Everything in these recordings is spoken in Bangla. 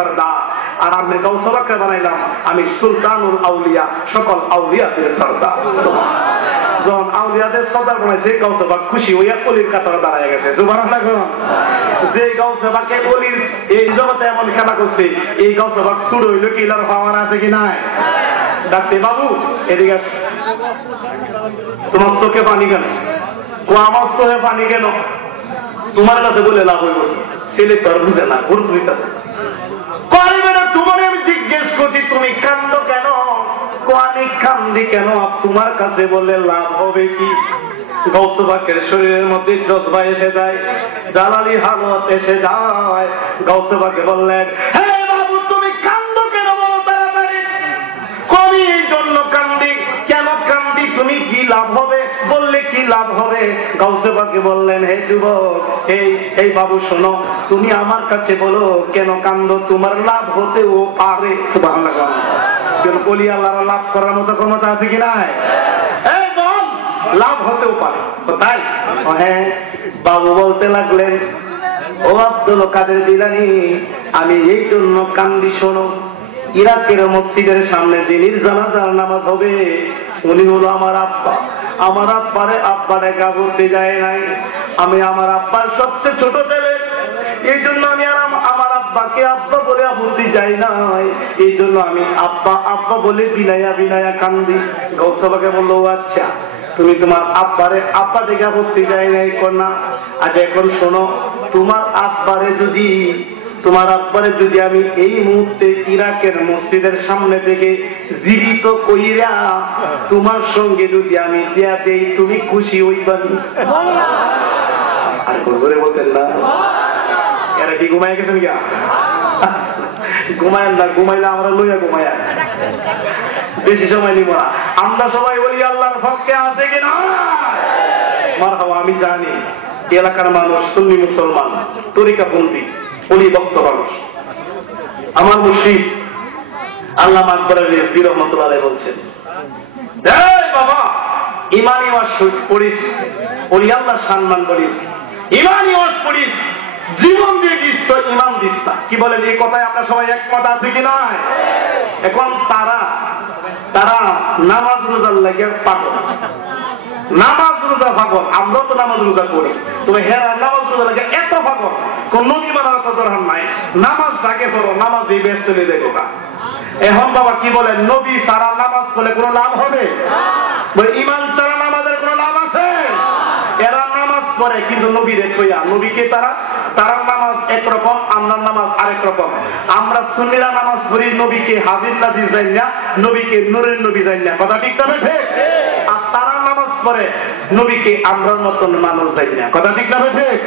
সরদার, আর আমি গৌসবাকে বানাইলাম আমি সুলতানুল আউলিয়া, সকল আউলিয়াদের সরদার। যখন আউলিয়াদের সরদার বানাইছে গৌসবাক খুশি হইয়া অলির কাতারে দাঁড়ায় গেছে। সুবহানাল্লাহ। যে গৌসবাকে অলির এই জগতে এমন খেলা করছে, এই গৌসবাক শুরু হইল কি লার পাওয়ার আছে কি নাই? ডাকতে বাবু এদিকে, তোমার চোখে পানি কেন? আমার চোখে পানি কেন? তোমার কাছে বলে লাভ হইব, ছেলে তো আর বুঝে না, ঘুর বুঝতেছে। তোমার আমি জিজ্ঞেস করছি তুমি কান্দ কেন? আমি কান্দি কেন? তোমার কাছে বললে লাভ হবে কি? গৌসবাকের শরীরের মধ্যে জজবা এসে যায়, জালালি হালত এসে যায়। গৌসবাকে বললেন, হে বাবু তুমি কান্দ কেন? বলো তাড়াতাড়ি। আমি এই জন্য কান্দি। কেন কান্দি? তুমি কি লাভ হবে? বললে কি লাভ হবে? গৌসবাকে বললেন, হে যুবক, এই বাবু শোনো, তুমি আমার কাছে বলো কেন কান্দ, তোমার লাভ হতেও পারে। সুবহানাল্লাহ। কেন বলি আল্লাহর লাভ করার মতো ক্ষমতা আছে কি নাই? এই বল, লাভ হতেও পারে। তাই হ্যাঁ, বাবু বলতে লাগলেন, ও আব্দুল কাদের জিলানী, আমি এই জন্য কান্দি শোনো, ইরাকের মসজিদের সামনে যিনির জানাজার নামাজ হবে উনি হলো আমার আব্বা। আমার আব্বা দেখা করতে যায় নাই, আমি আমার আব্বার সবচেয়ে ছোট ছেলে, এই জন্য আমি আমার আব্বাকে আব্বা বলে বলতে যাই নাই, এই জন্য আমি আব্বা বলে বিনায়া কান্দি। গৌসবাকে বললো, আচ্ছা তুমি তোমার আব্বা দেখা করতে যাই নাই কন্যা, আজ এখন শোনো, তোমার আব্বারে যদি আমি এই মুহূর্তে ইরাকের মসজিদের সামনে থেকে জীবিত কইরা তোমার সঙ্গে যদি আমি দিয়া দেই, তুমি খুশি হইবানি? আর জোরে বলতেন না, এরা কি ঘুমায় গেছেন গা? ঘুমায় না, ঘুমাইলে আমরা লইয়া ঘুমায়া বেশি সময় নিব না। আমরা সবাই বলি আল্লাহর পক্ষে আছে কিনা? মারহাবা। আমি জানি এলাকার মানুষ সুন্নি মুসলমান, তরিকাপন্থী, পরিবক্ত মানুষ। আমার মুর্শিদ আল্লামা আকবরের রিজভী রাহমাতুল্লাহ আলাইহি বলছেন, এই বাবা ইমানি ওয়াজ পড়িস, ওলি আল্লাহ সম্মান করিস, ইমানি ওয়াজ পড়িস, জীবন দিয়ে দিস তো ইমান দিস না। কি বলেন? এই কথায় আমরা সবাই একমত আছে কি নয়? এখন তারা নামাজ রোজার লাগে পাগল, নামাজ রোজা পাগল। আমরাও তো নামাজ রোজা করি, তবে হেরা নামাজ রোজা লাগে এত পাগল, কোন নবী মানার তো দরকার নাই, নামাজ তাকে ধরো, নামাজ এই ব্যস্ত চলে দেখো না। এখন বাবা কি বলেন, নবী সারা নামাজ পড়লে কোনো লাভ হবে? ইমান ছাড়া নামাজের কোনো লাভ আছে? এরা নামাজ পড়ে কিন্তু নবী রেখা, নবীকে তারা নামাজ একরকম, আমরা নামাজ আরেক রকম। আমরা সুন্নিরা নামাজ পড়ি নবীকে হাজির নাজির যাই না, নবীকে নূরের নবী যাই না। কথা ঠিক না ঠিক? আর তারা নামাজ পড়ে নবীকে আমরার মতন মানুষ যাই না। কথা ঠিক না ঠিক?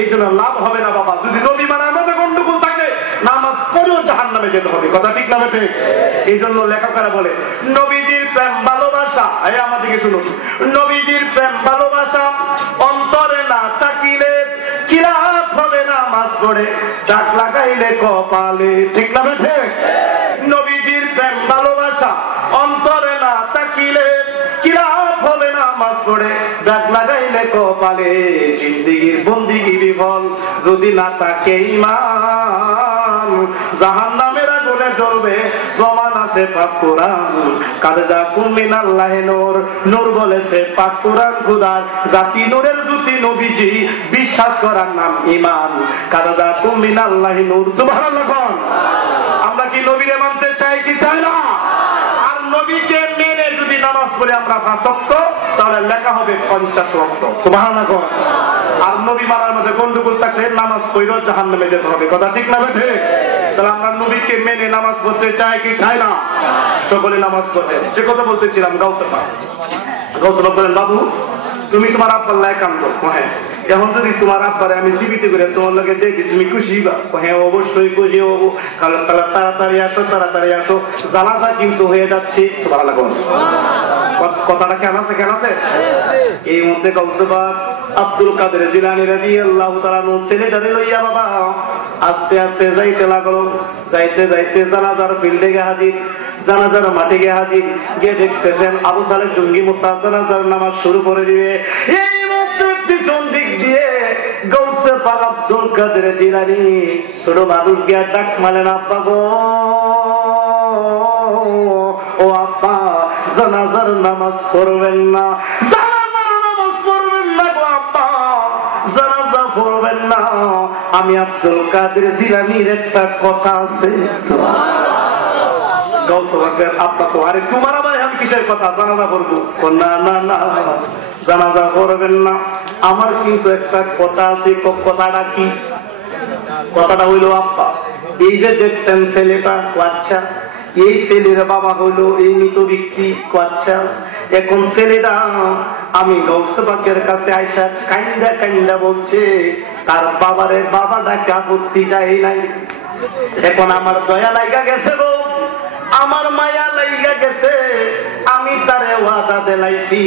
এই জন্য লাভ হবে না বাবা, যদি নবী মানার মধ্যে গন্ডগোল থাকে নামাজ পড়েও জাহান্নামে যেতে হবে। কথা ঠিক না ঠিক? এই জন্য লেখকেরা বলে নবীজির প্রেম ভালোবাসা, এই আমাদেরকে শুনুন, নবীজির প্রেম ভালোবাসা অন্তরে না থাকিলে কি লাভ হবে নামাজ পড়ে, ডাক লাগাইলে কপালে। ঠিক না ঠিক? নবীজির প্রেম ভালোবাসা অন্তরে না থাকিলে কি লাভ হবে নামাজ পড়ে, ডাক লাগাইলে কপালে। জিন্দেগির বন্দিগি বিফল যদি না থাকে ঈমান, জাহান্নামের আগুনে জ্বলবে প্রমাণ আছে পাক কোরআন। কাদা কুমিনাল্লাহি নূর, নূর বলেছে পাক কোরআন খোদার জাতি, নূরের জ্যোতি নবীজি, বিশ্বাস করার নাম ঈমান। কাদা কুমিনাল্লাহি নূর। সুবহানাল্লাহ। আমরা কি নবীরে মানতে চাই কি চাই না? আর নবীকে মেনে যদি নামাজ পড়ে আমরা 5 ওয়াক্ত, তাহলে লেখা হবে 50 ওয়াক্ত। সুবহানাল্লাহ। আর নবী মারার মধ্যে গন্ডগোল থাকলে নামাজ পড়েও জাহান্নামে যেতে হবে। কথা ঠিক না ঠিক? তাহলে আমরা নবীকে মেনে নামাজ পড়তে চাই কি চাই না? সকলে নামাজ পড়ে। যে কথা বলতেছিলাম, গৌসবাক বলেন, বাবু তুমি তোমার আব্বার লাই কান্দ। হ্যাঁ, এখন যদি তোমার আব্বারে আমি জীবিত করে তোমার লগে দেখি তুমি খুশি হইবা? হ্যাঁ অবশ্যই খুশি হবো। কারণ তারা তাড়াতাড়ি আসো, জানাজা কিন্তু হয়ে যাচ্ছে। সুবহানাল্লাহ। কথাটা কেন আছে? এই মধ্যে গৌসবাক আব্দুল কাদের জিলানী রাদিয়াল্লাহু তাআলা ছেলেটারে লইয়া বাবা আস্তে আস্তে যাইতে লাগলো। যাইতে জানাজার ফিল্ডে হাজির, জানাজার মাঠে গিয়ে হাজির, গিয়ে দেখতেছেন আবু সালেহ জঙ্গি মুস্তাফ জানাজার নামাজ শুরু করে দিবে। এই মুহূর্তে পিছন দিক দিয়ে গৌসে পাক আব্দুল কাদের জিলানী ছোট মানুষ গিয়া ডাক মারলেন, আব্বা গো, ও আব্বা, জানাজার নামাজ পড়বেন না, জানাজার নামাজ পড়বেন না গো আব্বা, জানাজা পড়বেন না। আমি আব্দুল কাদের জিলানীর একটা কথা আছে। আব্বা তো, আরে তোমার আবার আমি কিসের কথা, জানাজা পড়বো? না না না, জানাজা পড়বেন না, আমার কিন্তু একটা কথা আছে। কথাটা কি? কথাটা হইল, আব্বা, এই যে দেখছেন ছেলেটা, আচ্ছা, এই ছেলের বাবা হইল এই মৃত ব্যক্তি, আচ্ছা, এখন ছেলেটা আমি গৌসে পাকের কাছে আইসা কাইন্দা কাইন্দা বলছে তার বাবারে বাবা ডাকে আপত্তি যায় নাই। এখন আমার দয়া লাইগা গেছে গো, আমার মায়া লাইগা গেছে, আমি তারে ওয়াদা দিলাইছি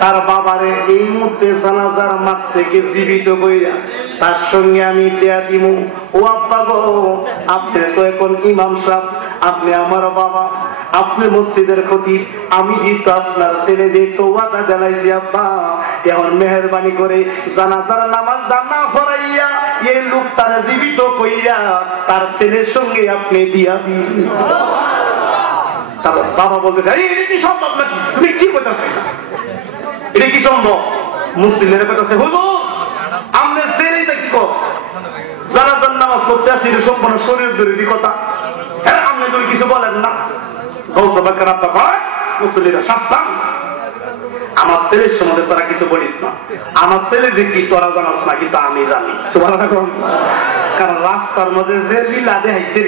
তার বাবারে এই মুহূর্তে জানাজার মাঠ থেকে জীবিত কইরা তার সঙ্গে আমি দেয়া দিব। ও আব্বা গো, আপনি তো এখন ইমাম সাহেব, আপনি আমার বাবা, আপনি মসজিদের খতিব, আমি যেহেতু আপনার ছেলে যেহেতু ওয়াদা দিলাইছি আব্বা, এখন মেহরবানি করে জানাজার নামাজ জানা পড়াইয়া এই লোকটারে জীবিত কইরা তার ছেলের সঙ্গে আপনি দিয়া দিন। বাবা বলতে চাই, এটা কি সম্ভব নাকি? তুমি কি করতেছে? এটা কি সম্ভব? মুসলিমের কথা হইব, আমরা ছেলেটা কি কর জানাজার নামাজ করতে আসি, এটা সম্পূর্ণ শরীর বিরোধী কথা। হ্যাঁ, আপনি যদি কিছু বলেন না, গৌসে পাকের আব্বা কয়, মুসলিমরা সাবধান, আমার ছেলের সম্বন্ধে তোরা কিছু বলিস না, আমার ছেলে যে কি তোরা জানাস না, কিন্তু আমি জানি। কারণ রাস্তার মধ্যে যে লীলা দেখাইছে,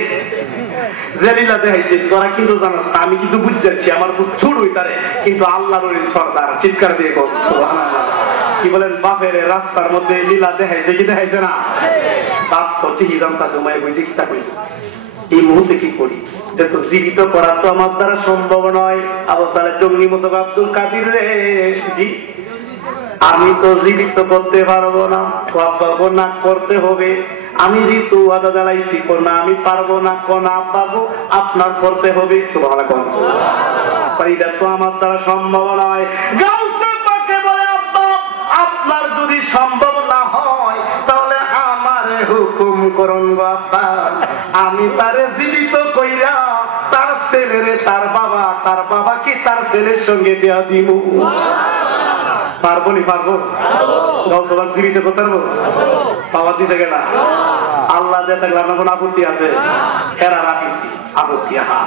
যে লীলা দেখাইছে তোরা কিন্তু জানাস না, আমি কিন্তু বুঝতে যাচ্ছি, আমার খুব ছুট হইতারে, কিন্তু আল্লাহর সর্দার চিৎকার দিয়ে কি বলেন, বাপের রাস্তার মধ্যে লীলা দেখাইছে কি দেখাইছে না? বাপ তো ঠিকই জানতা, জমায় বই চিকিৎসা করি। এই মুহূর্তে কি করি? দেখো, জীবিত করা তো আমার দ্বারা সম্ভব নয়। আবার তাহলে জঙ্গি মতো আব্দুল কাদের রে, আমি তো জীবিত করতে পারবো না, না করতে হবে। আমি যেহেতু ওয়াদা জ্বালাইছি, না আমি পারবো না, না পাবো, আপনার করতে হবে। এটা তো আমার দ্বারা সম্ভব নয়। গাউসে পাকে বলে, আব্বা, আপনার যদি সম্ভব না হয় তাহলে আমারে হুকুম করুন বাবা, আমি তারে জীবিত কইরা তার ছেলেরে তার বাবাকে তার ছেলের সঙ্গে দেয়া দিব। পারবো নি? পারবো? গৌসবাক জীবিত করতে পারবো? পাওয়া দিতে গেলা আল্লাহ দিয়ে থাকলে আপনার কোন আপত্তি আছে? এরা আপত্তি, হা,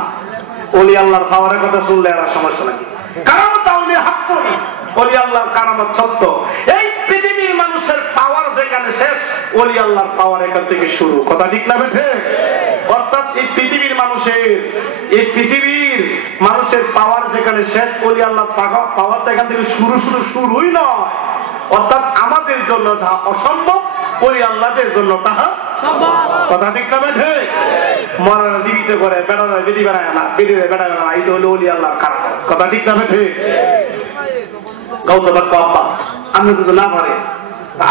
ওলি আল্লাহর পাওয়ারের কথা শুনলে এরা সমস্যা নাকি? কারামত আউলি হাত করি, ওলি আল্লাহর কারামত সত্য। এই পৃথিবীর মানুষের পাওয়ার যেখানে শেষ, ওলি আল্লাহর পাওয়ার এখান থেকে শুরু। কথা ঠিক না বেঠে? অর্থাৎ এই পৃথিবীর মানুষের পাওয়ার যেখানে শেষ, ওলি আল্লাহর পাওয়ারটা এখান থেকে শুরুই নয়। অর্থাৎ আমাদের জন্য যা অসম্ভব, ওলি আল্লাহদের জন্য তাহা সম্ভব। কথা ঠিক না বেঠে? মরারা জীবিত করে, বেড়ারা বেদি বেড়ায় না, বেদিরে বেড়ায় না, এই তো হলো ওলি আল্লাহর কারামত। কথা ঠিক না বেঠে? গৌসে পাক আব্বা, আমি যদি না পারে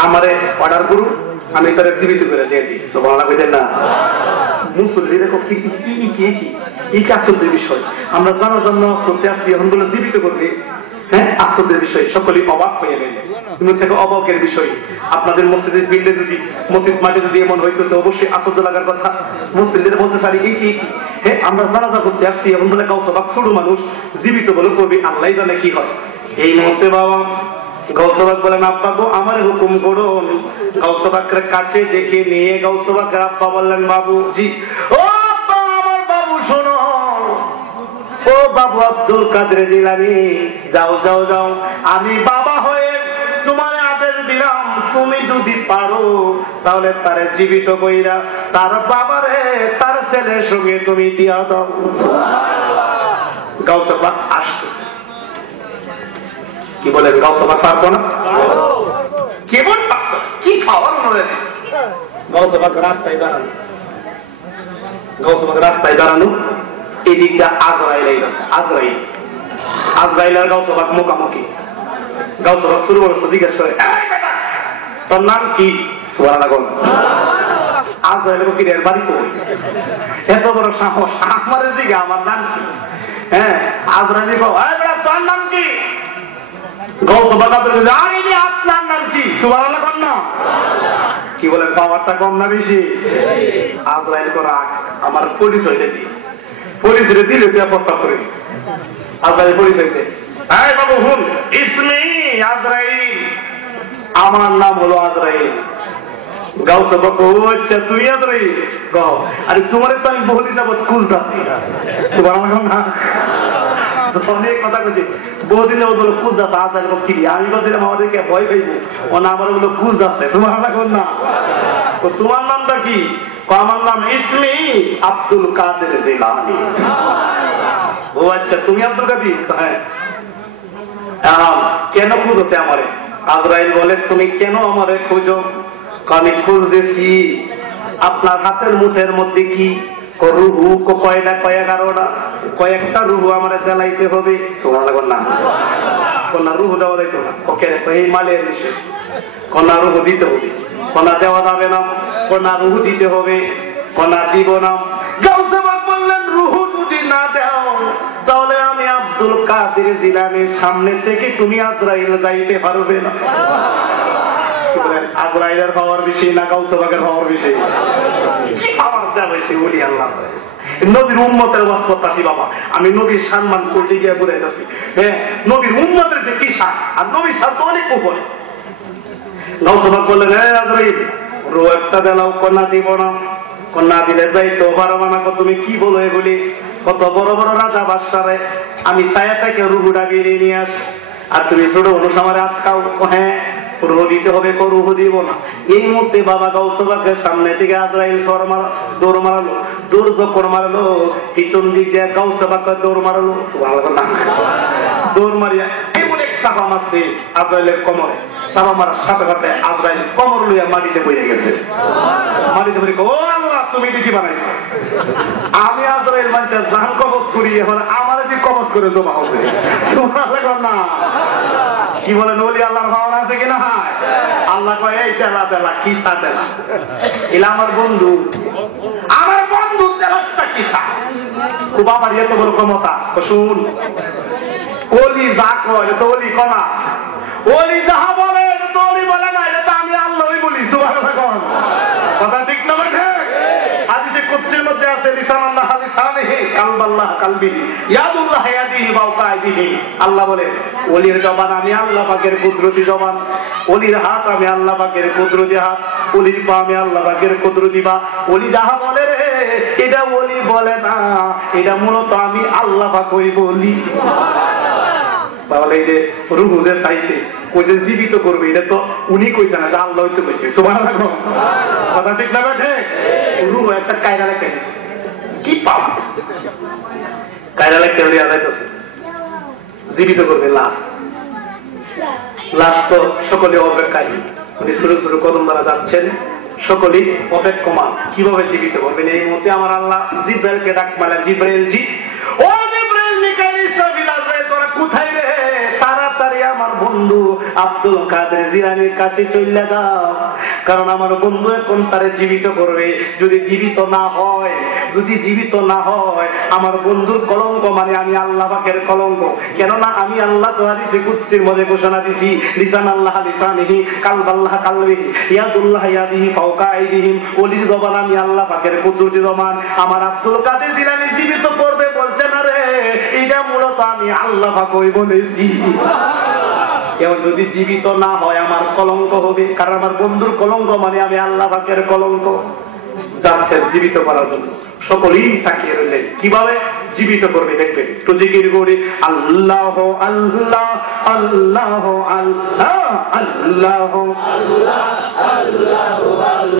আমারে অর্ডার করুন, আমি তারা জীবিত করে দিয়ে দিই। সুবহানাল্লাহ কইতেন না? মুসলিম এরকম কি আশ্চর্যের বিষয়। আমরা জানার জন্য করতে আসছি, এখন বলে জীবিত করবে। হ্যাঁ, আশ্চর্যের বিষয়, সকলেই অবাক হয়ে গেলেন। কিন্তু থেকে অবাকের বিষয়, আপনাদের মসজিদের ফিল্ডে যদি, মসজিদ মাঠে যদি এমন হইতো তো অবশ্যই আশ্চর্য লাগার কথা। মুসলিমদের বলতে পারি এই কি, হ্যাঁ, আমরা জানাজা করতে আসছি, এখন বলে গৌসে পাক ছোট মানুষ জীবিত বলে করবে, আল্লাহ জানে কি হয়। এই মুহূর্তে বাবা গৌসে পাক বলেন, আব্বা গো, আমার হুকুম করুন। গৌসে পাকের কাছে ডেকে নিয়ে গৌসে পাকের আব্বা বললেন, বাবু জি, ও আব্বা, আমার বাবু শোনো, ও বাবু আব্দুল কাদের জিলানী, যাও যাও যাও, আমি বাবা হয়ে তোমার আদেশ দিলাম, তুমি যদি পারো তাহলে তারে জীবিত কইরা তার বাবারে তার ছেলের সঙ্গে তুমি দিয়া দাও। গৌসে পাক আসতো, কি বলেন, গৌসে পাক পারবো না? কেমন পারতো? কি খাওয়ার মনে? গৌসে পাক রাস্তায় দাঁড়ানো, এদিকটা আজরাইল আর গৌসে পাক মুখামুখি। গৌসে পাক শুরু করতো জিজ্ঞেস করে, তোর নাম কি? সুবহানাল্লাহ। আজরাইল ফকিরের বাড়ি তো এত বড় সাহস, আমার দিকে আমার নাম কি? হ্যাঁ, আজরাইল তোর নাম কি? গৌসে পাক আপনার নাম কি? সুবহানাল্লাহ। কি বলেন, পাওয়ারটা কম না বেশি? আজরাইল করা আমার পরিচয় দিই, পরিচয় দিলে তুই প্রস্তাব করি। আজরাইল পরিচয় দে, হ্যাঁ বাবু হুন, ইসমি আজরাইল, আমার নাম হলো আজরাইল। গাউসে বাবু, আচ্ছা তুই আজরাইল কহ, আরে তোমার তো আমি বহুদিন যাবত খুঁজতাছি, তোমার আমার না অনেক কথা বলছি, বহুদিন যাবত বলো খুঁজতাছে আজরাইল কি, আমি বলছিলাম আমাদেরকে ভয় পাইব, ও না আমার ওগুলো খুঁজতাছে, তোমার এখন না। তো তোমার নামটা কি? আমার নাম ইসমি আব্দুল কাদের জিলানী। ও আচ্ছা তুমি আব্দুল কাদের? হ্যাঁ। কেন খুঁজছে আমারে? আজরাইল বলে তুমি কেন আমারে খুঁজো? আমি খুঁজতেছি আপনার হাতের মুঠের মধ্যে কি রুহু, কয়টা, কয়েক 11টা, কয়েকটা রুহু আমার জ্বালাইতে হবে। না কন্যা রুহু দেওয়া যাইতো না, ওকে এই মালের বিষয়, কন্যা রুহু দিতে হবে, কন্যা দেওয়া যাবে না, কন্যা রুহু দিতে হবে, কন্যা দিব না। গাউসে পাক বললেন রুহু যদি না দাও তাহলে আমি আব্দুল কাদের জিলানীর সামনে থেকে তুমি আজরাইল যাইতে পারবে না। আজরাইলের হওয়ার বিষয় না গাউসে পাকের হওয়ার বিষয়? কি পাওয়ার দেওয়া হয়েছে বলি আল্লাহ। নবীর উম্মতের ওয়াজ করতেছি বাবা, আমি নবীর সম্মান করতে গিয়ে বুঝাইতেছি। হ্যাঁ, নবীর উম্মতের যে কি শান, আর নবীর শান তো অনেক উপরে। গাউসে পাক বললেন, হ্যাঁ আজরাইল রুহ একটা দিলাও, কন্যা দিব না, কন্যা দিলে যাইতো পারবা না। তুমি কি বলো এগুলি? কত বড় বড় রাজা বাদশারে আমি ছায়া থেকে রুহুটা বেরিয়ে নিয়ে আসি, আর তুমি ছোট অনুসারে আটকাও। হ্যাঁ রুহ দিতে হবে, রুহ দিব না। এই মুহূর্তে বাবা গাউসে পাকের সামনে থেকে আজরাইল দৌড় মারালো, দৌড় যখন মারলো পিছন দিক দিয়ে গাউসে পাক দৌড় মারালো, দৌড় মারিয়া এমন এক চাপা মারছে আজরাইলের কোমরে। চাপা মারার সাথে সাথে আজরাইল কোমর লইয়া মাটিতে বইয়া গেছে। মাটিতে বলি, ও আল্লাহ তুমি দেখি বানাইছো, আমি আজরাইল মানুষের জান কবজ করি, এখন আমার যে কবজ করে জমা হবে না। কি বলেন ওলি আল্লাহর ভাবনা আছে কিনা? আল্লাহ কয় এই তেলা তেলা কিসা তেলা, এলা আমার বন্ধু, আমার বন্ধু তেলাটা কিসা। খুব আমার এত বড় ক্ষমতা, শুন ওলি যা কয় তো ওলি কনা, ওলি যাহা বলে তো ওলি বলে না, এটা তো আমি আল্লাহই বলি। সুবহানাল্লাহ, কথা ঠিক না? বটে হাদিসে কুদসির মধ্যে আছে লিসানাল্লাহ লিসানিহি কালবাল্লাহ কালবিহি ইয়াদুল্লাহ ইয়াদিহি ফাওকা আইদিহি। আল্লাহ বলে ওলির জবান আমি আল্লাহ পাকের কুদরতি জবান, ওলির হাত আমি আল্লাহ পাকের কুদরতি হাত, ওলির পা আমি আল্লাহ পাকের কুদরতি পা। ওলি যাহা বলে রে এটা ওলি বলে না, এটা মূলত আমি আল্লাহ পাকই বলি। তাহলে এই যে রুহুদের চাইছে ওই যে জীবিত করবে, এটা তো উনি কইছে না, আল্লাহ হইতে কইছে। সুবহানাল্লাহ, কথা ঠিক না? বেঠে রুহ একটা কায়দা লেখা, কি পাপ কায়দা লেখা হলে আদাইতেছে জীবিত করবে লাশ। লাশ তো সকলে অপেক্ষায়, উনি ছোট ছোট কদম দ্বারা যাচ্ছেন, সকলেই অপেক্ষমান কিভাবে জীবিত করবেন। এই মুহূর্তে আমার আল্লাহ জিব্রাইলকে ডাক মারলেন, জিব্রাইল জি, ও জিব্রাইল, মিকাইল, ইসরাফিল, আজরাইল তোরা কোথায় রে? তাড়াতাড়ি আমার বন্ধু আব্দুল কাদের জিলানীর কাছে চলে যাও, কারণ আমার বন্ধু এখন তারে জীবিত করবে। যদি জীবিত না হয়, যদি জীবিত না হয় আমার বন্ধুর কলঙ্ক, মানে আমি আল্লাহ পাকের কলঙ্ক। কেননা আমি আল্লাহ তো হাদিসে কুদসির মধ্যে ঘোষণা দিছি লিসানাল্লাহ লিসানিহি কালবাল্লাহ কালবিহি ইয়াদুল্লাহ ইয়াদিহি ফাওকা আইদিহিম। ওলির জবান আমি আল্লাহ পাকের কুদরতি জবান। আমার আব্দুল কাদের জিলানী জীবিত করবে বলছে না রে, এটা মূলত আমি আল্লাহ পাকই বলেছি। কেউ যদি জীবিত না হয় আমার কলঙ্ক হবে, কারণ আমার বন্ধুর কলঙ্ক মানে আমি আল্লাহ পাকের কলঙ্ক। যাচ্ছে জীবিত করার জন্য, সকলেই তাকিয়ে রইলেন কিভাবে জীবিত করবে দেখবেন। তো জিকির করি আল্লাহ আল্লাহ আল্লাহ আল্লাহ আল্লাহ আল্লাহ আল্লাহ।